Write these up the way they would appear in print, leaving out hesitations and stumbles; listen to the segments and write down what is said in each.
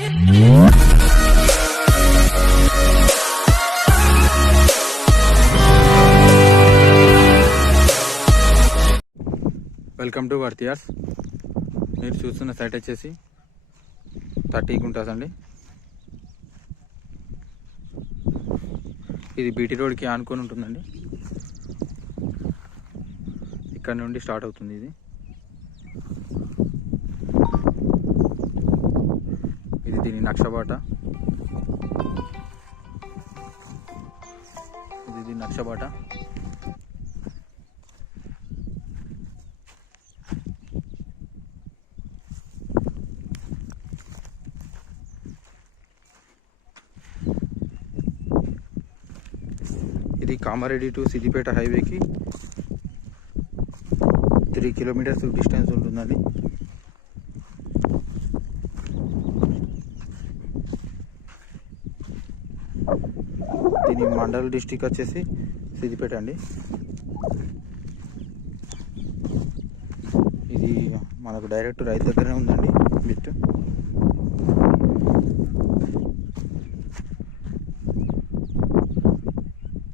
Welcome to వర్తియార్స్. మీరు చూస్తున్న సైట్ వచ్చేసి 30 గుంటాస్ అండి. ఇది బీటీ రోడ్కి ఆనుకొని ఉంటుందండి. ఇక్కడ నుండి స్టార్ట్ అవుతుంది. ఇది దీని నక్షబాట. ఇది కామారెడ్డి టు సిద్దిపేట హైవేకి 3 కిలోమీటర్స్ డిస్టెన్స్ ఉంటుందండి. దీని మండల్ డిస్టిక్ వచ్చేసి సిద్దిపేట అండి. ఇది మనకు డైరెక్ట్ రైతు దగ్గరనే ఉందండి. బిట్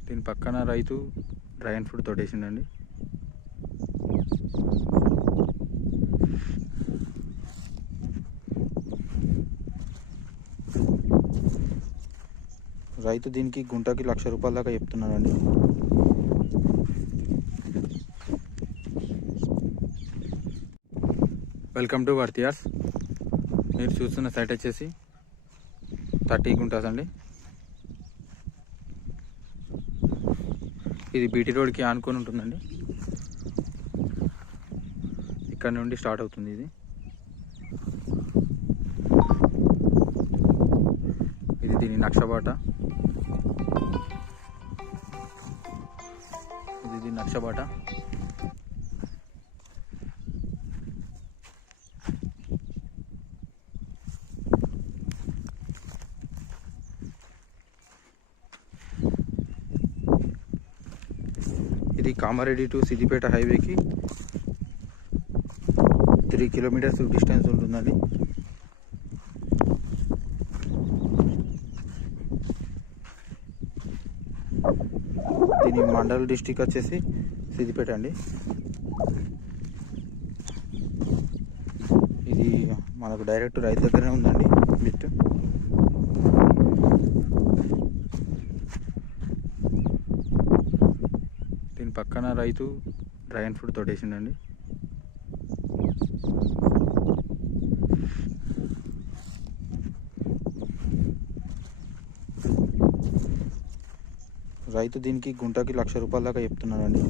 దీని పక్కన రైతు డ్రాగన్ ఫ్రూట్ తోటేసిండండి. రైతు దీనికి గుంటకి 1,00,000 రూపాయల దాకా చెప్తున్నాడండి. వెల్కమ్ టు వర్తియార్స్. మీరు చూస్తున్న సైట్ వచ్చేసి 30 గుంటాస్ అండి. ఇది బీటీ రోడ్కి ఆనుకొని ఉంటుందండి. ఇక్కడ నుండి స్టార్ట్ అవుతుంది. ఇది దీని నక్షబాట. ఇది కామారెడ్డి టు సిద్దిపేట హైవేకి 3 కిలోమీటర్స్ డిస్టెన్స్ ఉంటుందండి. దీని మండల్ డిస్టిక్ వచ్చేసి సిద్దిపేట అండి. ఇది మనకు డైరెక్ట్ రైతు దగ్గరనే ఉందండి. బిట్ దీని పక్కన రైతు డ్రాగన్ ఫ్రూట్ తోటేసిండండి. రైతు దీనికి గుంటకి 1,00,000 రూపాయల దాకా చెప్తున్నాడండి.